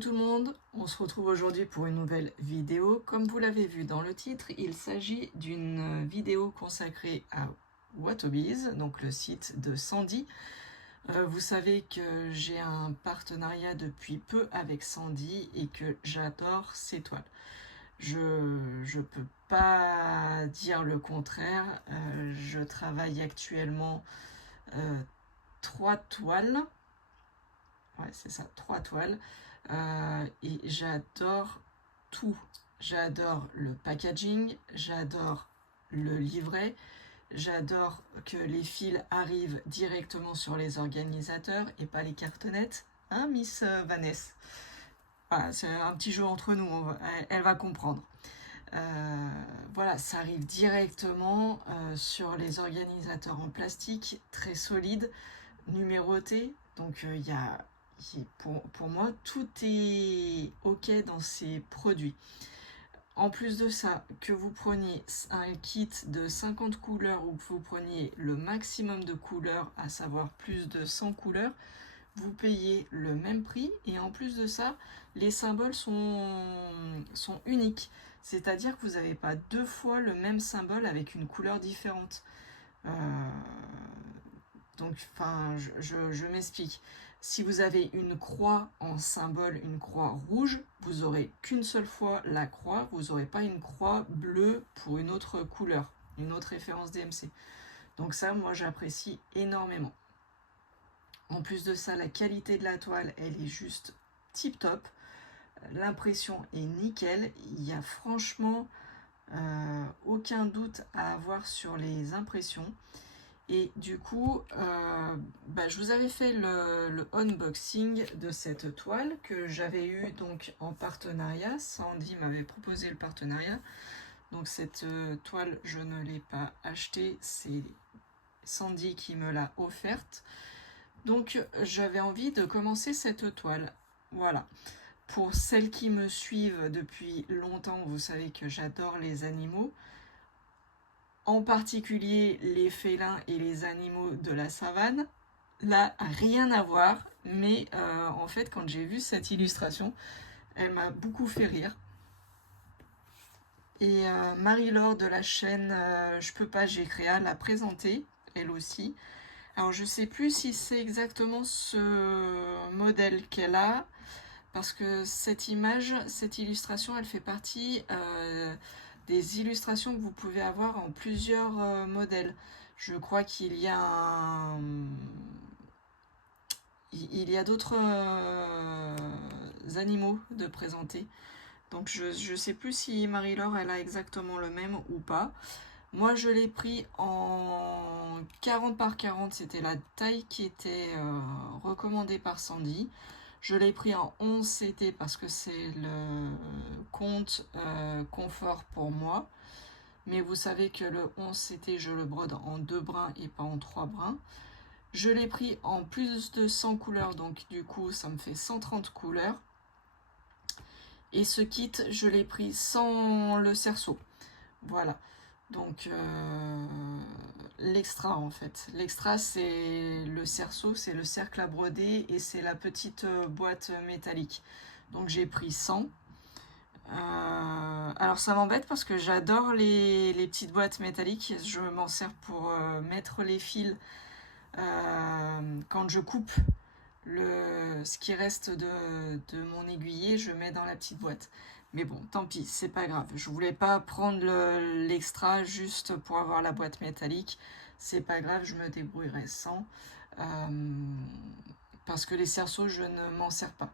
tout le monde, on se retrouve aujourd'hui pour une nouvelle vidéo. Comme vous l'avez vu dans le titre, il s'agit d'une vidéo consacrée à Watobiz, donc le site de Sandy. Vous savez que j'ai un partenariat depuis peu avec Sandy et que j'adore ses toiles. Je peux pas dire le contraire. Je travaille actuellement 3 toiles. Ouais, c'est ça, 3 toiles. Et j'adore tout. J'adore le packaging, j'adore le livret, j'adore que les fils arrivent directement sur les organisateurs et pas les cartonnettes. Hein, Miss Vanessa? Voilà, c'est un petit jeu entre nous, elle va comprendre. Voilà, ça arrive directement sur les organisateurs en plastique, très solide, numéroté. Donc il y a pour moi, tout est OK dans ces produits. En plus de ça, que vous preniez un kit de 50 couleurs ou que vous preniez le maximum de couleurs, à savoir plus de 100 couleurs, vous payez le même prix. Et en plus de ça, les symboles sont uniques. C'est-à-dire que vous n'avez pas 2 fois le même symbole avec une couleur différente. Donc, je m'explique. Si vous avez une croix en symbole, une croix rouge, vous aurez qu'une seule fois la croix, vous n'aurez pas une croix bleue pour une autre couleur, une autre référence DMC. Donc ça, moi, j'apprécie énormément. En plus de ça, la qualité de la toile, elle est juste tip top. L'impression est nickel. Il n'y a franchement aucun doute à avoir sur les impressions. Et du coup, je vous avais fait le unboxing de cette toile que j'avais eu donc en partenariat. Sandy m'avait proposé le partenariat. Donc cette toile, je ne l'ai pas achetée, c'est Sandy qui me l'a offerte. Donc j'avais envie de commencer cette toile. Voilà. Pour celles qui me suivent depuis longtemps, vous savez que j'adore les animaux. En particulier les félins et les animaux de la savane. Là, rien à voir, mais en fait, quand j'ai vu cette illustration, elle m'a beaucoup fait rire. Et Marie-Laure de la chaîne Je peux pas, j'ai créa l'a présentée, elle aussi. Alors, je sais plus si c'est exactement ce modèle qu'elle a, parce que cette image, cette illustration, elle fait partie des illustrations que vous pouvez avoir en plusieurs modèles. Je crois qu'il y a d'autres animaux de présenter. Donc je sais plus si Marie-Laure elle a exactement le même ou pas. Moi je l'ai pris en 40 par 40, c'était la taille qui était recommandée par Sandy. Je l'ai pris en 11 CT parce que c'est le compte confort pour moi. Mais vous savez que le 11 CT, je le brode en 2 brins et pas en 3 brins. Je l'ai pris en plus de 100 couleurs, donc du coup, ça me fait 130 couleurs. Et ce kit, je l'ai pris sans le cerceau. Voilà. Donc, l'extra en fait. L'extra, c'est le cerceau, c'est le cercle à broder et c'est la petite boîte métallique. Donc, j'ai pris 100. Alors ça m'embête parce que j'adore les petites boîtes métalliques. Je m'en sers pour mettre les fils quand je coupe ce qui reste de mon aiguiller, je mets dans la petite boîte. Mais bon, tant pis, c'est pas grave. Je voulais pas prendre l'extra juste pour avoir la boîte métallique. C'est pas grave, je me débrouillerai sans. Parce que les cerceaux, je ne m'en sers pas.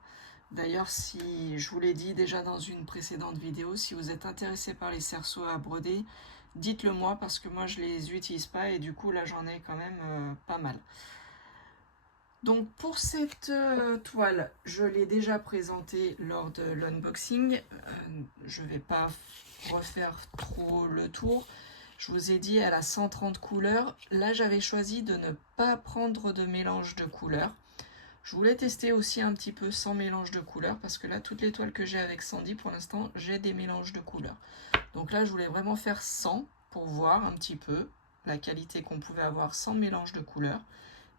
D'ailleurs, si je vous l'ai dit déjà dans une précédente vidéo, si vous êtes intéressé par les cerceaux à broder, dites-le moi parce que moi je les utilise pas et du coup là j'en ai quand même pas mal. Donc pour cette toile, je l'ai déjà présentée lors de l'unboxing. Je ne vais pas refaire trop le tour. Je vous ai dit, elle a 130 couleurs. Là, j'avais choisi de ne pas prendre de mélange de couleurs. Je voulais tester aussi un petit peu sans mélange de couleurs parce que là, toutes les toiles que j'ai avec Sandy, pour l'instant, j'ai des mélanges de couleurs. Donc là, je voulais vraiment faire sans pour voir un petit peu la qualité qu'on pouvait avoir sans mélange de couleurs,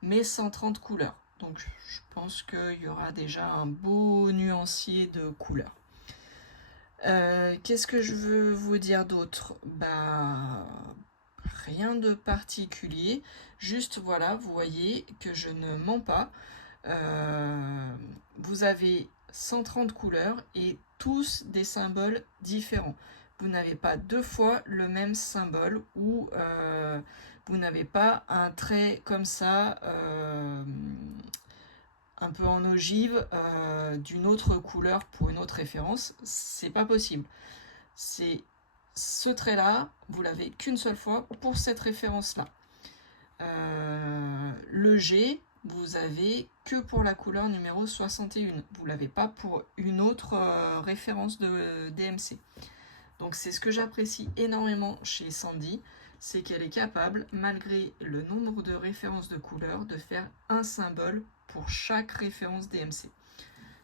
mais 130 couleurs. Donc je pense qu'il y aura déjà un beau nuancier de couleurs. Qu'est-ce que je veux vous dire d'autre? Bah, rien de particulier. Juste voilà, vous voyez que je ne mens pas. Vous avez 130 couleurs et tous des symboles différents. Vous n'avez pas deux fois le même symbole ou vous n'avez pas un trait comme ça, un peu en ogive, d'une autre couleur pour une autre référence. C'est pas possible. C'est ce trait-là, vous l'avez qu'une seule fois pour cette référence-là. Le G, vous avez que pour la couleur numéro 61. Vous ne l'avez pas pour une autre référence de DMC. Donc c'est ce que j'apprécie énormément chez Sandy, c'est qu'elle est capable, malgré le nombre de références de couleurs, de faire un symbole pour chaque référence DMC.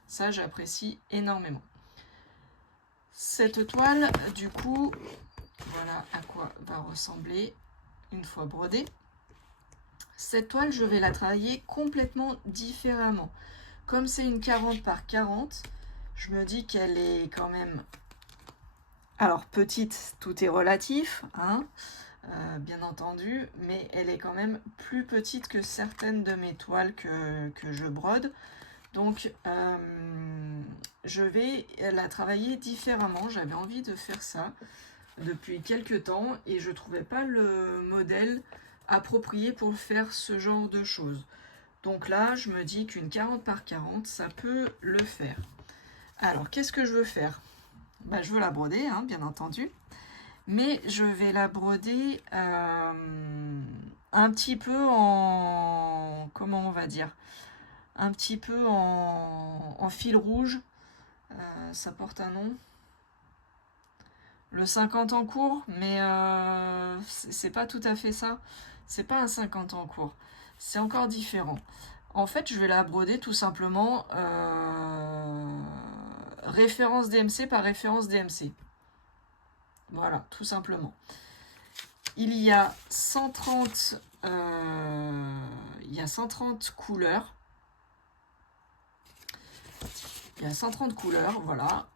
Ça, j'apprécie énormément. Cette toile, du coup, voilà à quoi va ressembler une fois brodée. Cette toile, je vais la travailler complètement différemment. Comme c'est une 40 par 40, je me dis qu'elle est quand même... Alors, petite, tout est relatif, hein, bien entendu, mais elle est quand même plus petite que certaines de mes toiles que je brode. Donc, je vais la travailler différemment. J'avais envie de faire ça depuis quelques temps et je ne trouvais pas le modèle approprié pour faire ce genre de choses. Donc là, je me dis qu'une 40 par 40, ça peut le faire. Alors, qu'est-ce que je veux faire? Ben, je veux la broder, hein, bien entendu. Mais je vais la broder un petit peu en... Comment on va dire? Un petit peu en fil rouge. Ça porte un nom. Le 50 en cours, mais c'est pas tout à fait ça. C'est pas un 50 en cours. C'est encore différent. En fait, je vais la broder tout simplement référence DMC par référence DMC. Voilà, tout simplement. Il y a 130 couleurs. Il y a 130 couleurs, voilà.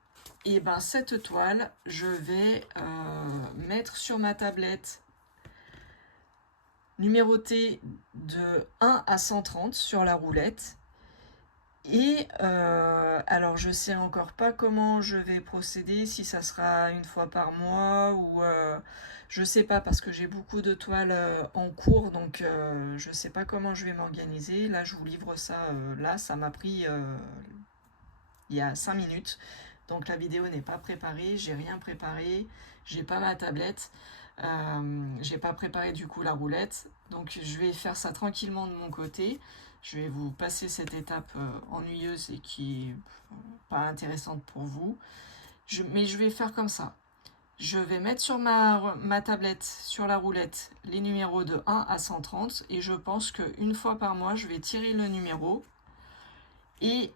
Et ben cette toile, je vais mettre sur ma tablette numérotée de 1 à 130 sur la roulette. Et alors je sais encore pas comment je vais procéder, si ça sera une fois par mois ou je sais pas parce que j'ai beaucoup de toiles en cours, donc je sais pas comment je vais m'organiser. Là je vous livre ça, là ça m'a pris il y a 5 minutes. Donc la vidéo n'est pas préparée, j'ai rien préparé, j'ai pas ma tablette, j'ai pas préparé du coup la roulette. Donc je vais faire ça tranquillement de mon côté. Je vais vous passer cette étape ennuyeuse et qui est pas intéressante pour vous. Mais je vais faire comme ça. Je vais mettre sur ma tablette, sur la roulette, les numéros de 1 à 130. Et je pense qu'une fois par mois, je vais tirer le numéro. Et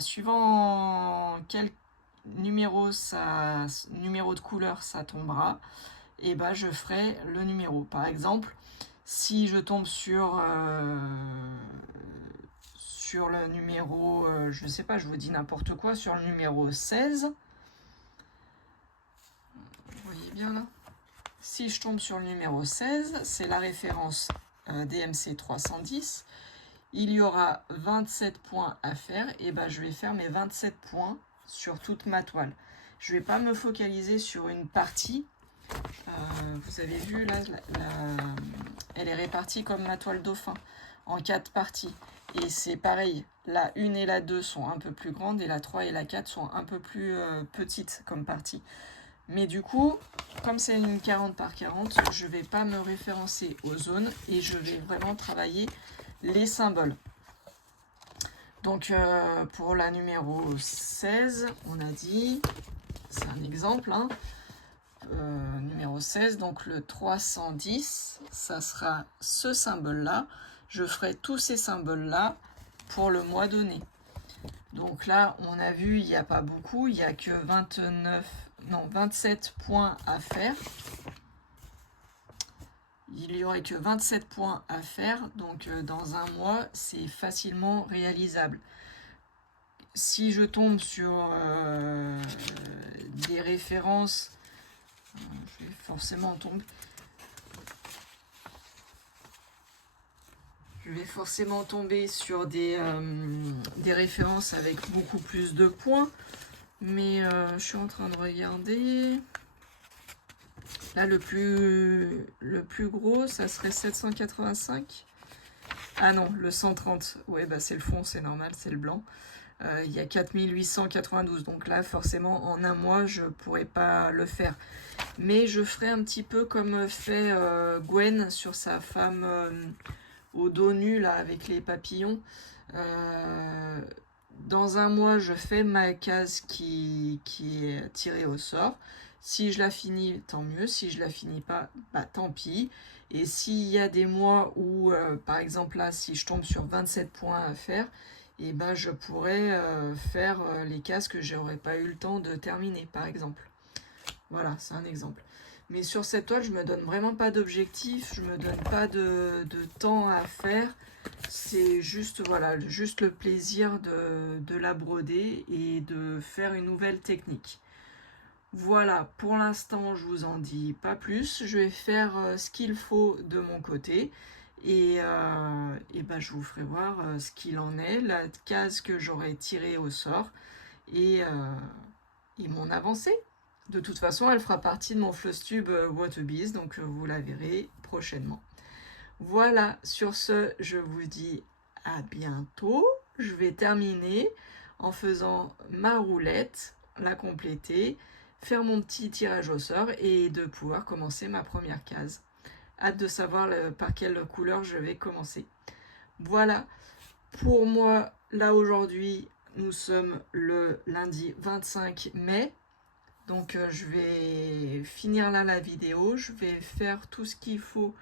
suivant quel numéro de couleur ça tombera, et je ferai le numéro. Par exemple, si je tombe sur le numéro, je sais pas, je vous dis n'importe quoi, sur le numéro 16, vous voyez bien là, si je tombe sur le numéro 16, c'est la référence DMC 310, il y aura 27 points à faire, et je vais faire mes 27 points sur toute ma toile. Je ne vais pas me focaliser sur une partie. Vous avez vu là, elle est répartie comme ma toile dauphin, en 4 parties. Et c'est pareil, la 1 et la 2 sont un peu plus grandes, et la 3 et la 4 sont un peu plus petites comme partie. Mais du coup, comme c'est une 40 par 40, je ne vais pas me référencer aux zones, et je vais vraiment travailler les symboles. Donc pour la numéro 16, on a dit, c'est un exemple, hein, numéro 16, donc le 310, ça sera ce symbole-là. Je ferai tous ces symboles-là pour le mois donné. Donc là, on a vu, il n'y a pas beaucoup, il n'y a que 27 points à faire. il n'y aurait que 27 points à faire, donc dans un mois, c'est facilement réalisable. Si je tombe sur des références, je vais forcément tomber. Je vais forcément tomber sur des références avec beaucoup plus de points. Mais je suis en train de regarder. Là, le plus gros, ça serait 785. Ah non, le 130. Ouais, bah c'est le fond, c'est normal, c'est le blanc. Il y a 4892. Donc là, forcément, en un mois, je ne pourrais pas le faire. Mais je ferai un petit peu comme fait Gwen sur sa femme au dos nu, là, avec les papillons. Dans un mois, je fais ma case qui est tirée au sort. Si je la finis, tant mieux. Si je la finis pas, bah tant pis. Et s'il y a des mois où, par exemple là, si je tombe sur 27 points à faire, et ben je pourrais faire les cases que j'aurais pas eu le temps de terminer, par exemple. Voilà, c'est un exemple. Mais sur cette toile, je me donne vraiment pas d'objectif, je me donne pas de temps à faire. C'est juste, voilà, juste le plaisir de la broder et de faire une nouvelle technique. Voilà, pour l'instant, je vous en dis pas plus. Je vais faire ce qu'il faut de mon côté. Et ben, je vous ferai voir ce qu'il en est, la case que j'aurai tirée au sort et mon avancée. De toute façon, elle fera partie de mon Flosstube Wattlebees, donc vous la verrez prochainement. Voilà, sur ce, je vous dis à bientôt. Je vais terminer en faisant ma roulette, la compléter, faire mon petit tirage au sort et de pouvoir commencer ma première case. Hâte de savoir par quelle couleur je vais commencer. Voilà, pour moi, là aujourd'hui, nous sommes le lundi 25 mai. Donc je vais finir là la vidéo, je vais faire tout ce qu'il faut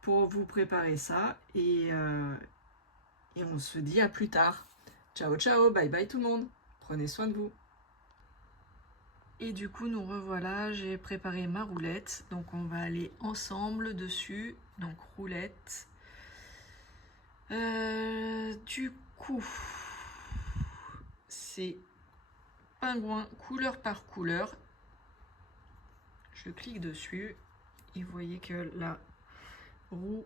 pour vous préparer ça et on se dit à plus tard. Ciao ciao, bye bye tout le monde, prenez soin de vous. Et du coup nous revoilà, j'ai préparé ma roulette, donc on va aller ensemble dessus, donc roulette. Du coup, c'est pingouin couleur par couleur. Je clique dessus et vous voyez que la roue,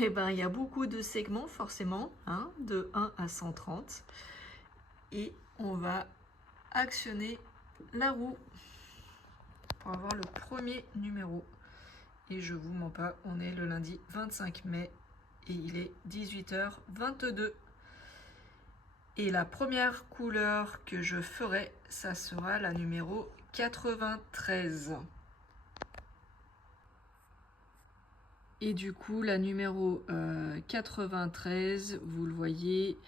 et ben, il y a beaucoup de segments forcément, hein, de 1 à 130. Et on va actionner la roue pour avoir le premier numéro. Et je vous mens pas, on est le lundi 25 mai et il est 18h22. Et la première couleur que je ferai, ça sera la numéro 93. Et du coup, la numéro 93, vous le voyez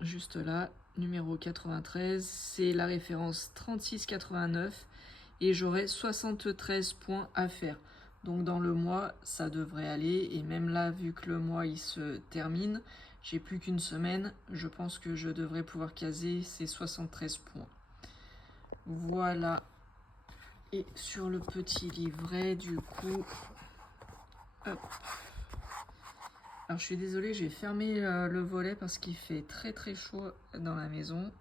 juste là, numéro 93, c'est la référence 3689 et j'aurai 73 points à faire. Donc dans le mois, ça devrait aller. Et même là, vu que le mois il se termine, j'ai plus qu'une semaine, je pense que je devrais pouvoir caser ces 73 points. Voilà. Et sur le petit livret, du coup... Hop. Alors je suis désolée, j'ai fermé le volet parce qu'il fait très très chaud dans la maison.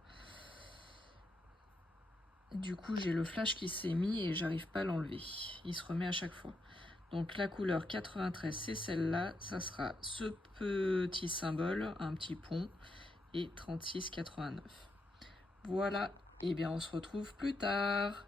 Du coup j'ai le flash qui s'est mis et j'arrive pas à l'enlever. Il se remet à chaque fois. Donc la couleur 93 c'est celle-là, ça sera ce petit symbole, un petit pont, et 36,89. Voilà, et bien on se retrouve plus tard.